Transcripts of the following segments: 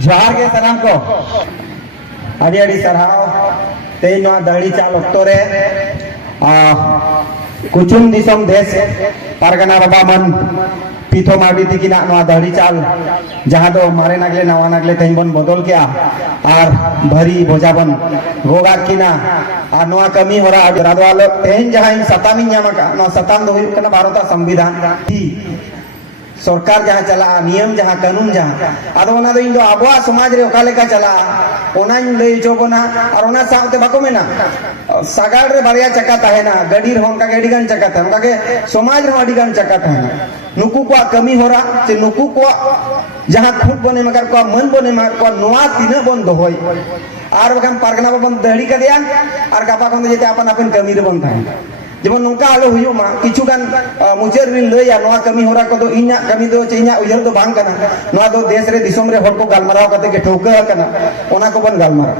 जोहार के सलाम को अड़ी अड़ी सरहाव तेई नवा दहड़ी चाल ऑक्टो रे कुचुम दिसम देश पारगना बाबा मन पीथो मार्डी तिकिना नवा दहड़ी चाल जहां दो मारे नगले नवा नगले तेई बन बदल के और भरी बोझा बन गोगा किना और नवा कमी हो रहा रादवाल तेई जहां सतामी न्यामका नवा सताम दो हुई कना भारत संविधान की सरकार जहाँ चला नियम जहाँ कानून जहाँ आदो ओना दो इंदो आबवा समाज रे ओका लेका चला ओना लई चोबना और ओना साउते बाको मेना सागाड़ रे बारिया चक्का ताहेना गडी रे होनका गडी गान चक्का ताहे ओनका के समाज रे अडी गान चक्का ताहेना नुकु को कमी हो रहा से नुकु को जहाँ खुद बने मगर को मन बने मगर को नोआ तीन बन दोहई और बखान पारगना बाबा दहड़ी का दिया और गापा खन जेते अपन अपन कमी रे बन थाहे जेमन नौका आलो हुयुमा किछुगान मुचेर रिन लैया नोआ कमी होरा को दो इन्या कमी दो इन्या उयहर दो बांग कना नोआ दो देश रे दिसोम रे हर को गालमाराव कते के ठोका कना ओना को बन गालमारा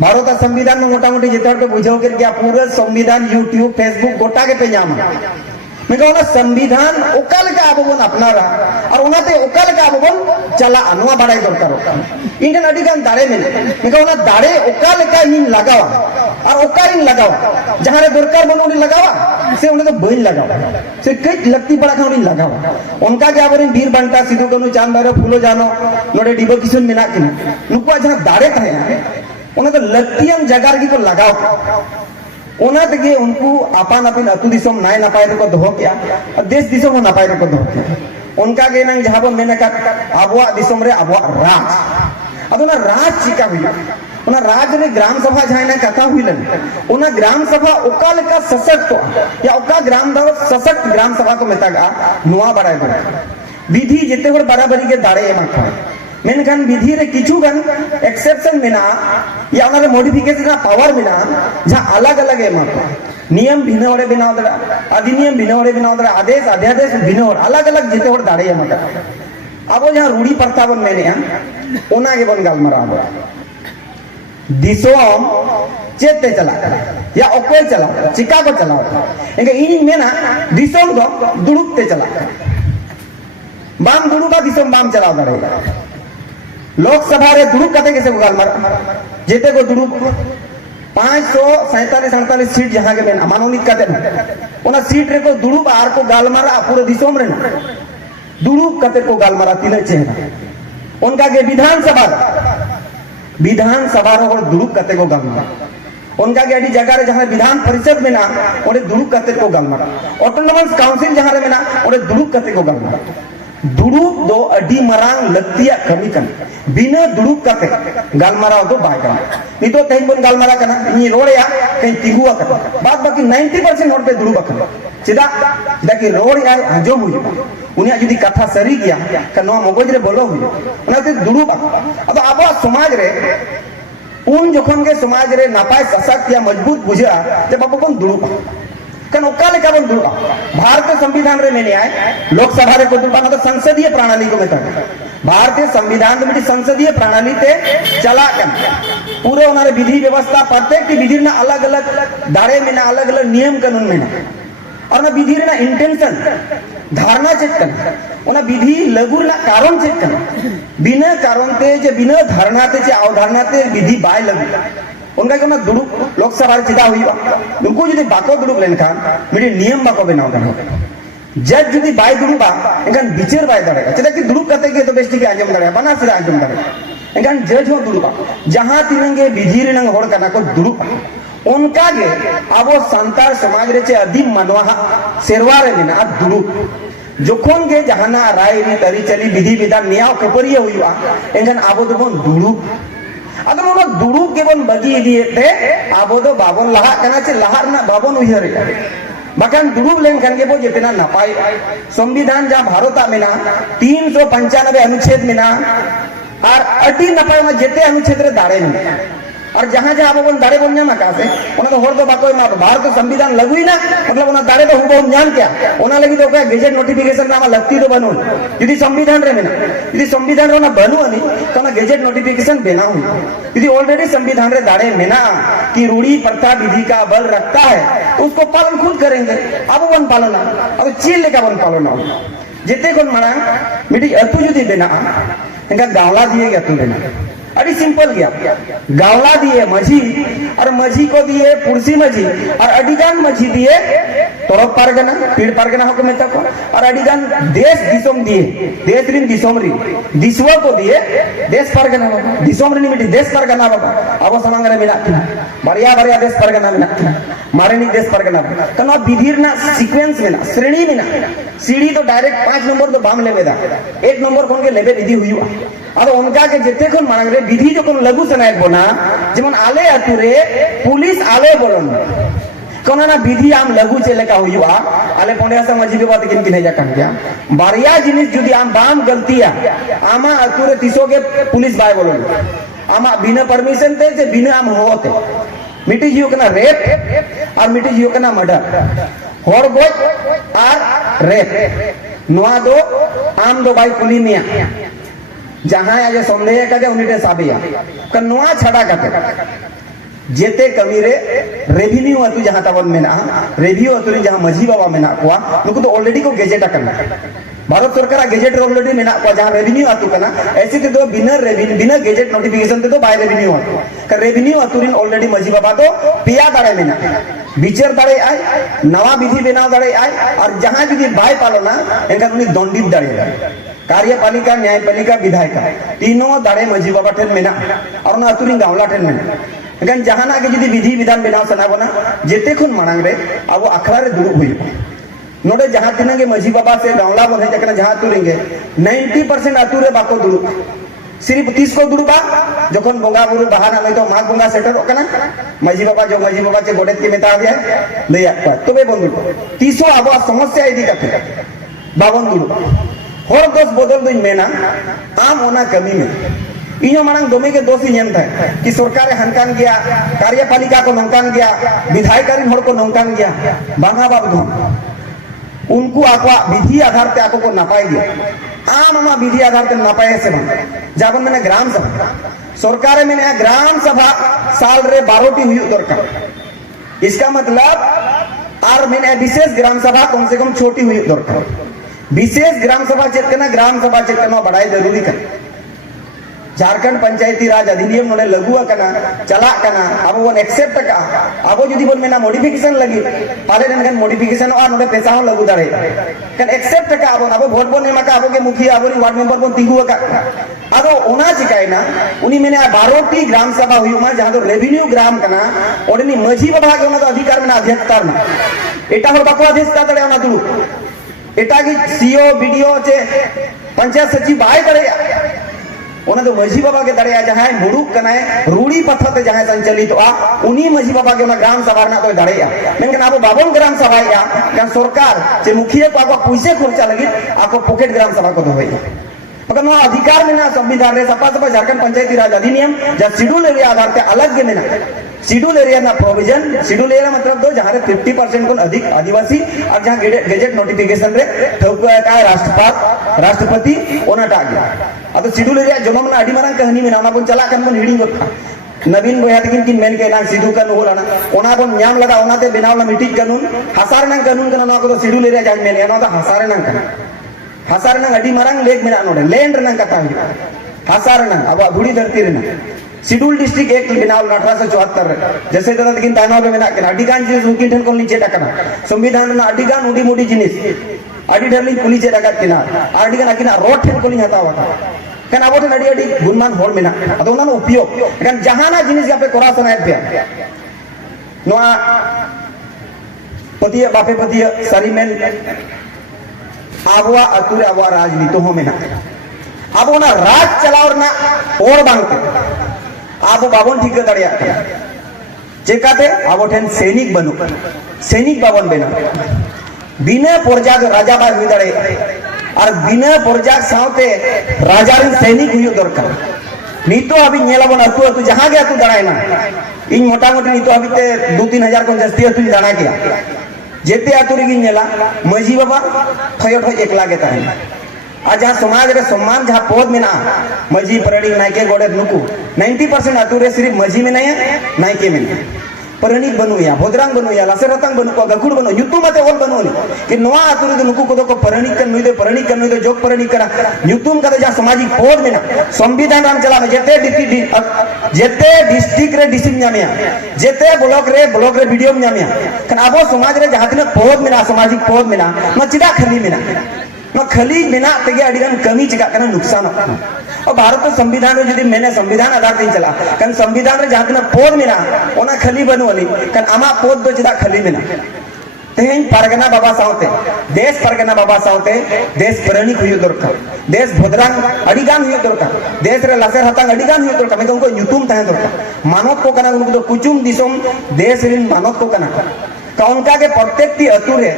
भारत संविधान में मोटा मोटी जेतर के बुझाव के गया पूरा संविधान यूट्यूब फेसबुक गोटा के पे नाम मेगा ओना संविधान ओकाल का आबोन अपनारा और ओनाते ओकाल का आबोन चला अनवा बाड़ाई दरकार इंडियन अडी गान दाड़े में मेगा ओना दाड़े ओकाल का इन लगावा और ओकार इन लगावा जहां रे दरकार बनोडी लगावा से उन्हें तो बइन लगावा से कई लगती बड़ा खान इन लगावा उनका के आबोन वीर बंटा सिधु कनु चांद बारे फूलो जानो नोडे डिबो किशन मेना किना नुकुआ जहां दाड़े थाया उन्हें तो लगतियन जगार की को लगाओ ओना तगे उनको आपान अपन अतु दिसम नाय नपाय रे को दोह किया देश दिसम हो नपाय रे को दोह किया उनका के नंग जहां बो मेना का आबवा दिसम रे आबवा राज अदोना राज चिका हुई ओना राज रे ग्राम सभा जहां ना कथा हुईलन ओना ग्राम सभा ओकाल का सशक्त या ओका ग्राम दा सशक्त ग्राम सभा को मेतागा नुआ बड़ाय दो विधि जेते हर बराबरी के दाड़े एमा खा मेनखान विधि रे किछु गन एक्सेप्शन मेना या ओना रे मॉडिफिकेशन पावर मेना जहां अलग अलग एमा नियम भिन्न ओरे बनाव दड़ा अधिनियम भिन्न ओरे बनाव दड़ा आदेश अध्यादेश भिन्न और अलग अलग जेते हर दाड़े एमा अब जहां रूढ़ी प्रथा बन मेने ओना के बन गालमारा दिसोम चेते चला या ओकोय चला चिका को चला एंगे इन मेना दिसोम दो दुड़ुकते चला बाम दुड़ुका दिसोम बाम चला दड़े लोकसभा रे दुड़ुक कते कैसे गालमारा जेते को दुड़ुक 547 सीट जहां के मेना मनोनीत कते ओना सीट रे को दुड़ुक आर को गालमारा पूरे दिसोम रे दुड़ुक कते को गालमारा तिले चेहरा उनका के विधानसभा रो दुड़ुक कते को गालमारा उनका के अडी जगह रे जहां विधान परिषद में ना ओरे दुड़ुक कते को गालमारा ऑटोनोमस काउंसिल जहां रे में ना ओरे दुड़ुक कते को गालमारा दुड़ुक दो अडी मरांग लक्तिया कमी कन बिना दुड़ुक कते गालमारा दो बाय कन नितो तेन बन गालमारा कना नी रोड़या कहीं तिगुआ कन बाद बाकी 90% होड़ पे दुड़ुक कन चिदा कि रोड़ या आजम हुई उनिया जुदी कथा सरी गया कनो मगज रे बोलो हुई ओनाते दुड़ुक अब आबो समाज रे उन जखन के समाज रे नापाय सशक्त या मजबूत बुझा जब बाबू बन दुड़ुक कन ओकाले का बन दुड़ुक भारतीय संविधान रे मेने आए लोकसभा रे को दुड़ुक तो संसदीय प्रणाली को मेता भारतीय संविधान में संसदीय प्रणाली ते चला कन पूरे उनारे विधि व्यवस्था प्रत्येक विधि ना अलग अलग दाड़े में ना अलग अलग नियम कानून में ना और ना विधि रे ना इंटेंशन धारणा चेक कन ओना विधि लगुर ना कारण चेक कन बिना कारण ते जे बिना धारणा ते जे अवधारणा ते विधि बाय लगु उनका के ना दुड़ुक लोकसभा रे चिदा हुईबा नुकु जदी बाको दुड़ुक लेनखान मिडी नियम बाको बनाव दन जज जदी बाय दुड़ुबा एखान विचार बाय दाड़े चिदा कि दुड़ुक कते के तो बेस्टी के आजम दाड़े बना सिरा आजम दाड़े एखान जज हो दुड़ुबा जहां तिनंगे विधि रे नंग होड़ कना को दुड़ुक उनका के आबो संतार समाज रे चे अधिम मानवा सेरवा रे मेना दुड़ुक जोखन के जहाना राय री तरी चली विधि विधान नियाव कपरिय हुईवा एखान आबो तो बन दुड़ुक अगर ओना दुड़ुक के बन बगी दिएते आबो तो बाबन लहा कना चे लहार ना बाबन उयहर बाकान दुड़ुक लेनखान के बो जेतना नापाय संविधान जा भारत मेना 395 अनुच्छेद मेना और अटी नापाय ना जेते अनुच्छेद रे दाड़े में और जहां जहां बन दाड़े बन जामा कासे ओना तो होर दो बाको मा भारत संविधान लगुई ना मतलब ओना दाड़े तो हुबो जान क्या ओना लगी तो का गेजेट नोटिफिकेशन नामा लगती तो बनो यदि संविधान रे मेना यदि संविधान रो ना बनो अनि तो ना गेजेट नोटिफिकेशन देना हुई यदि ऑलरेडी संविधान रे दाड़े मेना कि रूढ़ी प्रथा विधि का बल रखता है उसको पालन खुद करेंगे अब वन पालन अब चील लेका वन पालन जेते कोन माना मिडी अतु जुदी देना इनका गावला दिए गया तुम लेना अड़ी सिंपल गया गावला दिए मझी और मझी को दिए पुरसी मझी और अडिगान मझी दिए तरफ पारगना पीड़ पारगना होकर मेता को और अडिगान देश दिसोम दिए देश रिन दिसोम री दिसवा को दिए देश पारगना बाबा दिसोम री मिटी देश पारगना बाबा अब समांगरे मिला बारिया बारिया देश पारगना मिला मारेनी देश पारगना कनो विधि ना सीक्वेंस में ना श्रेणी में ना सीढ़ी तो डायरेक्ट 5 नंबर तो बाम लेवेदा 1 नंबर कोन के लेवे विधि हुई और उनका के जेते कोन मांग रे विधि जो कोन लागू सनाय बोना जेमन आले अतुरे पुलिस आले बोलन कोना ना विधि आम लागू चले का हुआ आले पोंडे सा मजी बात किन किन जा कान गया बारिया जिनिस जुदी आम बाम गलतिया आमा अतुरे तिसो के पुलिस बाय बोलन आमा बिना परमिशन ते जे बिना आम होते मिटी जियो कना रेप और मिटी जियो कना मर्डर हर गोज और रेप नोआ दो आम दो बाई कुली मिया जहां आगे संदेह का उन्हीं साबिया कन्नुआ छड़ा करते जेते कमी रे रेवेन्यू अतु जहां तवन मेना रेविन्यू अतु जहां मझी बाबा मेना कोआ नुको तो ऑलरेडी को गेजेट करना भारत सरकार गेजेट ऑलरेडी मेना को जहां रेवेन्यू अतु कना ऐसे ते दो बिना गेजेट नोटिफिकेशन ते तो बाय रेवेन्यू का रेवेन्यू अतु रिन ऑलरेडी मझी बाबा तो पिया दाड़े मेना विचार दाड़े आय नवा विधि बनाव दाड़े आय और जहां जुदी बाय पालोना एनका उनी दंडित दाड़े कार्यपालिका न्यायपालिका विधायिका तीनों दाड़े मझी बाबा ठेन मेना और ना अतुरिन गावला ठेन मेना लेकिन जहां के जुदी विधि विधान बनाव सना बना जेते खुन मांग रे अब अखड़ा रे दुरुब हुई नोडे जहां तिना के मझी बाबा से गावला बन जकना जहां तुरेंगे 90% अतुरे बाको दुरुब सिर्फ 30 को दुरुबा जखन बोंगा बुरु बहाना नहीं तो माग बोंगा सेटर ओकना मझी बाबा जो मझी बाबा चे गोडेत के मेता दिया दैया तबे बंधु 30 अब समस्या इदी कते बावन दुरुब हर दोष बदल दिन मेना आम ओना कमी में इनो मांग दोमे के दोषी नेम था कि सरकार हनकान गया कार्यपालिका को नौकान गया विधायकारीन हर को नौकान गया बांगा बाबू उनको आको विधि आधार पे आको को नापाई गया आम अमा विधि आधार पे नापाए से बन जाबन मैंने ग्राम सभा सरकार में ग्राम सभा साल रे 12टी हुई दरकार इसका मतलब और मैंने विशेष ग्राम सभा कम से कम छोटी हुई दरकार विशेष ग्राम सभा चेतना ग्राम सभा चेतना बढ़ाई जरूरी कर झारखंड पंचायती राज अधिनियम नोडे लागू कना चला कना अब वो एक्सेप्ट का अब जुदी बोल मेना मॉडिफिकेशन लगी पाले नन मॉडिफिकेशन और नोडे पैसा हो लागू दाड़े कन एक्सेप्ट का अब वोट बोन नेमा का अब के मुखिया अब वार्ड मेंबर बोन तिगु का अब ओना चिकायना उनी मेने 12टी ग्राम सभा हुई मा जहां तो रेवेन्यू ग्राम कना ओडनी मझी बाबा के ओना तो अधिकार में अध्यक्षता में एटा हो बाको अध्यक्षता दाड़े ओना दुलु एटा की सीओ बीडीओ चे पंचायत सचिव बाय दाड़े ओना तो मझी बाबा के दाड़े जहां मुड़ुक कनाय रूड़ी पत्थर ते जहां संचालित उनी मझी बाबा के ओना ग्राम सभा ना तो दाड़े मेनकन अब बाबन ग्राम सभा या कान सरकार जे मुखिया को आको पैसे खर्चा लगी आको पॉकेट ग्राम सभा को दोई मगर नो अधिकार में ना संविधान रे सपा सपा झारखंड पंचायती राज अधिनियम जब शेड्यूल एरिया आधार पे अलग के में ना शेड्यूल एरिया ना प्रोविजन शेड्यूल एरिया मतलब दो जहां 50% को अधिक आदिवासी और जहां गेजेट नोटिफिकेशन रे ठोका का राष्ट्रपति ओना टा गया अब शेड्यूल एरिया जमा में अडी मारंग कहानी में ना बन चला कन बन हिडिंग गोथा नवीन बोया तकिन किन मेन के ना सिधु कानून होलाना ओना बन न्याम लगा ओना ते बनावला मीटिंग कानून हसार ना कानून कना ना को शेड्यूल एरिया जान में ना तो हसार ना कना हसार ना अडी मारंग लेक में ना नोडे लैंड ना कथा हसार ना अब बुड़ी धरती रे ना शेड्यूल डिस्ट्रिक्ट एक बनाव 1874 जैसे दादा तकिन ताना में ना कना अडिगान जी उनकी ठन को नीचे टकना संविधान ना अडिगान उडी मुडी जिनिस अडी ढरली पुलिस जगत किना अडिगान अकिना रोड ठन को नि हतावा kan abo ठन अडी गुणमान होल मेना अतो ना उपयोग kan जहाना जिनिस या पे कोरा सनाय पे नोआ पतिया बापे पतिया सारी मेन आबवा अतुरे आबवा राजनीति हो मेना अब ना राज चलावर ना और बांगते आबो बाबन ठीक दाड़िया चेकाते आबो ठेन सैनिक बनु सैनिक बाबन बेना बिना पर्जाग राजा बाय हुई दाड़े और बिना पर्जाग सावते राजा रे सैनिक हुई दरकार नीतो अभी नेलाबन अतु अतु जहां गया तू दाड़ाय ना इन मोटा मोटी नीतो अभी ते 2-3 हजार को जस्ती अतु दाड़ा गया जेते अतु रे नेला मझी बाबा थयो थय एकला के ताहे आज जहां समाज रे सम्मान जहां पद में ना मझी परड़ी नायके गोड़े नुकु 90% अतु रे सिर्फ मझी में नहीं है नायके में परनिक बनुया भोदरांग बनुया लासेर हतांग बनु को गखुड़ बनु युतुम आते ओल बनुनी कि नोआ आतुरे दो नुकु को परनिक कन नुई दे परनिक कन नुई दे जोग परनिक करा युतुम कदे जा सामाजिक पद मेना संविधान राम चला जेते डिस्ट्रिक्ट रे डिसिम न्यामिया जेते ब्लॉक रे वीडियो न्यामिया कन आबो समाज रे जहां तिना पद मेना सामाजिक पद मेना न चिदा खाली मेना न खाली मेना तेगे अडिगान कमी चिका कना नुकसान और भारत संविधान रे जदी मैंने संविधान आधार दिन चला कन संविधान रे जहां तिना पद मेना ओना खाली बनवली कन आमा पद दो चिदा खाली मेना तेहेन परगना बाबा सावते देश परगना बाबा सावते देश परनिक हुई दरकार देश भद्रांग अडिगान हुई दरकार देश रे लासेर हतांग अडिगान हुई दरकार मेको उनको युतुम तहे दरकार मानव को कना उनको कुचुम दिसोम देश रिन मानव को कना का उनका के प्रत्येक टी अतु रे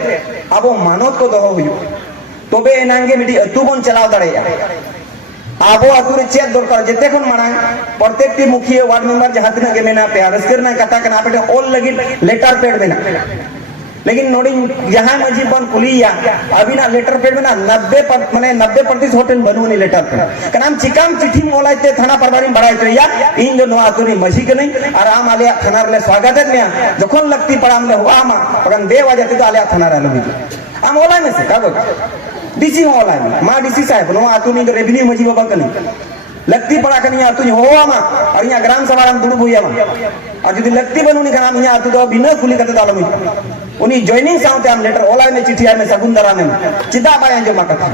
आबो मानव को दोहो हुई तबे एनांगे मिडी अतु बन चलाव दाड़ेया आबो अतु रे चेक दरकार जेते खन मांग प्रत्येक टी मुखिया वार्ड मेंबर जहां तिना के मेना पे रस्कर ना कथा कना पे ऑल लगी लेटर पैड मेना लेकिन नोड़ी यहाँ मजी बन कुलिया अभी ना लेटर पेड में ना 90% होटल बनूनी लेटर पे कनाम चिकाम चिट्ठी मोलाइते थाना परबारी बड़ाइते या इन जो नवा तुनी मजी के नहीं आराम आले थाना रे स्वागत है में जखन लगती पड़ाम ले हुआ मा पगन देव आ जाते तो आले थाना रे लगी आम ओला में से कागज डीसी ओला में मा डीसी साहब नवा तुनी तो रेवेन्यू मजी बाबा कनी लगती पड़ा कनिया तुनी होवा मा और यहाँ ग्राम सभा रे दुड़ बुया मा और यदि लगती बनूनी कनाम यहाँ तू तो बिना खुली करते दालो में उनी जॉइनिंग साउंड आम लेटर ओला में चिट्ठी आमे सगुंदरा में चिदा बाय अंजमा कथा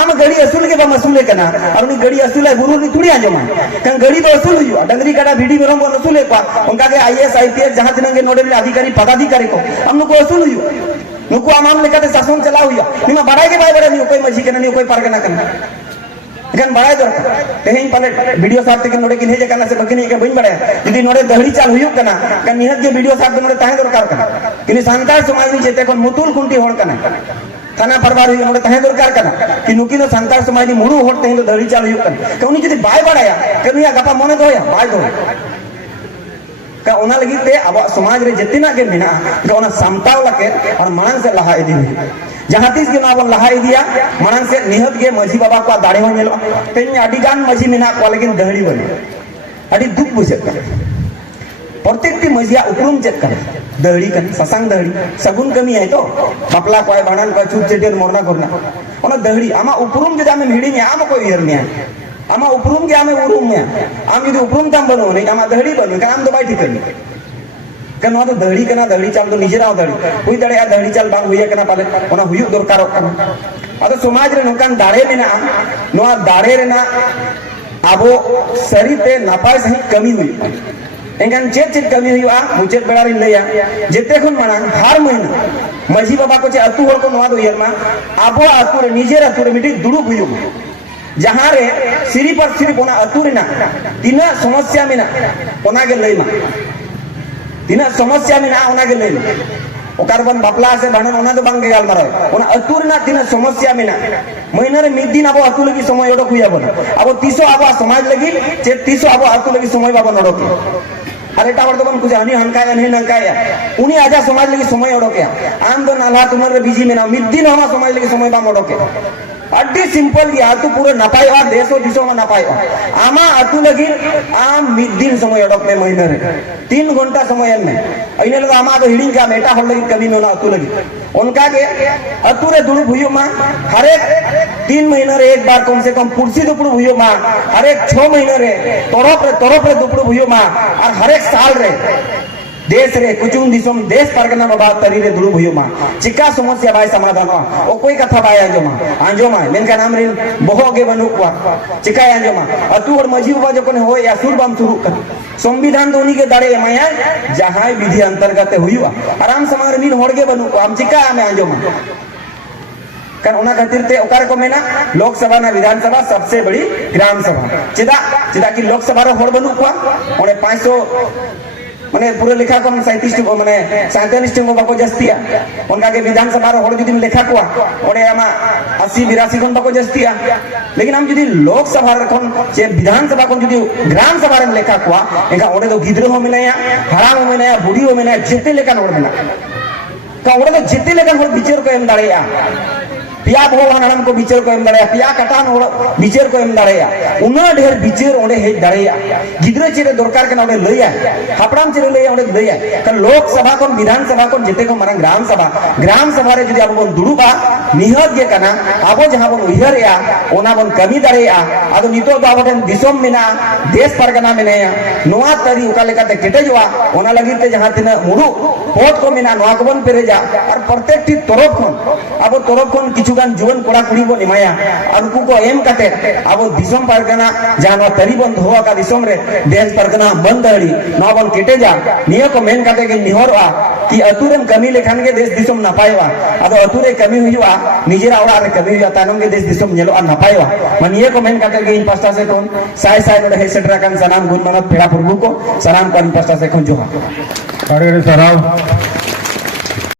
आम गड़ी असूल के बा मसूले कना और उनी गड़ी असूल है गुरु नी तुड़ी अंजमा कन गड़ी तो असूल हुई डंगरी काटा भीडी में रंग असूल है उनका के आईएएस आईपीएस जहां तिनंगे नोडल अधिकारी पदाधिकारी को हम नुको असूल हुई नुको आम लेकाते शासन चला हुई निमा बड़ाई के बाय बड़े नी कोई मजी कना नी कोई परगना कना इकन बड़ाई दो तेहेन पाले वीडियो साथ के नोडे किन हेजे कना से बकिनी के बइन बड़ाय यदि नोडे दहड़ी चाल हुई कना कन निहत के वीडियो साथ नोडे ताहे दरकार कना किनि सांताल समाज नि जेते कोन मुतुल कुंटी होड़ कना थाना परबार हुई नोडे ताहे दरकार कना कि नुकी नो सांताल समाज नि मुडू होड़ तेहेन दहड़ी चाल हुई कना कउनी जदि बाय बड़ाया कनुया गपा मने दोया बाय दो का ओना लगी ते अब समाज रे जतिना के मेना का ओना सामताव लके और मांग से लहा इदी हुई जहां तीस के नाव लहा इदिया मांग से निहत के मजी बाबा को दाड़े हो नेलो तेन अडिगान मजी मेना को लेकिन दहड़ी बने अडी दुख बुझे प्रत्येक टी मजिया उपरुम चेक करे दहड़ी कन ससांग दहड़ी सगुन कमी है तो बापला कोय भाणन को छूट चेटेर मोरना करना ओना दहड़ी आमा उपरुम जदा में हिड़ी आमा को इयर ने आमा उपरुम के आमे उरुम में आम यदि उपरुम तम बनो नहीं आमा दहड़ी बनो का आम तो बाई ठीक करनी कन तो दहड़ी कना दहड़ी चाल तो निजेराव दहड़ी हुई दड़े आ दहड़ी चाल बांग हुई कना पाले ओना हुयु दरकारो कना अतो समाज रे नोकान दाड़े मेना नोआ दाड़े रेना आबो शरीरते नापाय सही कमी हुई एंगन चेत कमी हुई मुचेत बेड़ा रे लया जेते खन माना हर महीना मजी बाबा को चे अतु होर को नोआ दो यर मा आबो अतु रे निजेर अतु रे मिटी दुड़ु हुयु जहां रे सिरी पर सिरी ओना अतु रे ना तिना समस्या मेना ओना के लई मा तिना समस्या मेना ओना के लई ओकार बन बापला से भाणन ओना तो बांग के गाल मारो ओना अतु रे ना तिना समस्या मेना महीना रे मिद दिन आबो अतु लगी समय ओडो खुया बन आबो तीसो आबो समाज लगी चे तीसो आबो अतु लगी समय बाबा नडो के अरे टावर तो बन कुछ हनी हनकाया नहीं नंकाया उनी आजा समाज लगी समय ओडो के आम तो नाला तुमर बीजी मेना मिद दिन हमा समाज लगी समय बा मोडो के अड्डी सिंपल या तो पूरा नपाई और देशो दिशो में नपाई आमा अतु लगी आम मिद दिन समय अडक में महीने रे 3 घंटा समय में अइने लगा आमा तो हिडिंग का मेटा होल लगी कभी में ना अतु लगी उनका के अतु रे दुरु भुयो मा हर एक 3 महीने रे एक बार कम से कम कुर्सी दुपड़ू भुयो मा हर एक 6 महीने रे तोरप रे दुपड़ू भुयो मा और हर एक साल रे देश रे कुचुम दिसम देश परगना बाबा तरी रे दुरु भुयो मा चिका समस्या बाय समाधान ओ कोई कथा बाय आंजोमा मेनका नाम रे बहोगे बनु को चिका आंजोमा अतु और मजी बाबा जकोन हो या सुर बम शुरू कर संविधान तो उनी के दाड़े माया जहां विधि अंतर्गत हुईवा आराम समार मीन होड़गे बनु को हम चिका में आंजोमा कारण ओना खातिर ते ओकार को मेना लोकसभा ना विधानसभा सबसे बड़ी ग्राम सभा चिदा की लोकसभा रे होड़ बनु को ओने 500 माने पूरे लेखा को 37 माने 47 को बाको जस्तिया उनका के विधानसभा रे होड़ जदी लेखा को ओडे आमा 80 82 कोन बाको जस्तिया लेकिन हम जदी लोकसभा रे कोन जे विधानसभा कोन जदी ग्राम सभा रे लेखा को एका ओडे तो गिद्रो हो मिनाया हराम हो मिनाया बुढ़ी हो मिनाया जेते लेखा नोड़ मिना का ओडे तो जेते लेखा हो विचार को एम दाड़ेया पिया भगवान हड़म को बिचार को एम दाड़े पिया कटान बिचार को एम दाड़े उना ढेर बिचार ओंडे हेज दाड़े गिद्रा चेरे दरकार के ओंडे लइया हापड़ाम चेरे लइया ओंडे लइया कर लोक सभा को विधान सभा को जेते को मारंग ग्राम सभा रे जदि अब बन दुड़ुबा निहत गे कना अब जहां बन उयहरेया ओना बन कमी दाड़ेया आदो नितो दो आबोन दिसोम मेना देश परगना मेनेया नोआ तरी उका लेकाते केटेजवा ओना लगी ते जहां तिना मुडु पद को मेना नोआ को बन पेरेजा और प्रत्येक टी तरफ खन अब तरफ खन किछुगान जुवन कोड़ा कुड़ी बन इमाया और उनको को एम काते अब दिसोम परगना जहां नोआ तरी बन धोआ का दिसोम रे देश परगना बन दड़ी नोआ बन केटेजा निया को मेन काते के निहरवा कि अतुरेम कमी लेखान के देश दिसोम नापायवा आदो अतुरे कमी हुआ निजेरा ओड़ा रे कमी हुआ तानम के देश दिसोम नेलो आ नापायवा मानिए को मेन काते के इन पास्ता से कोन साय साय नोडे हे सेटरा कान सनाम गुण मानत पेड़ा प्रभु को सलाम को इन पास्ता से कोन जोहा सराव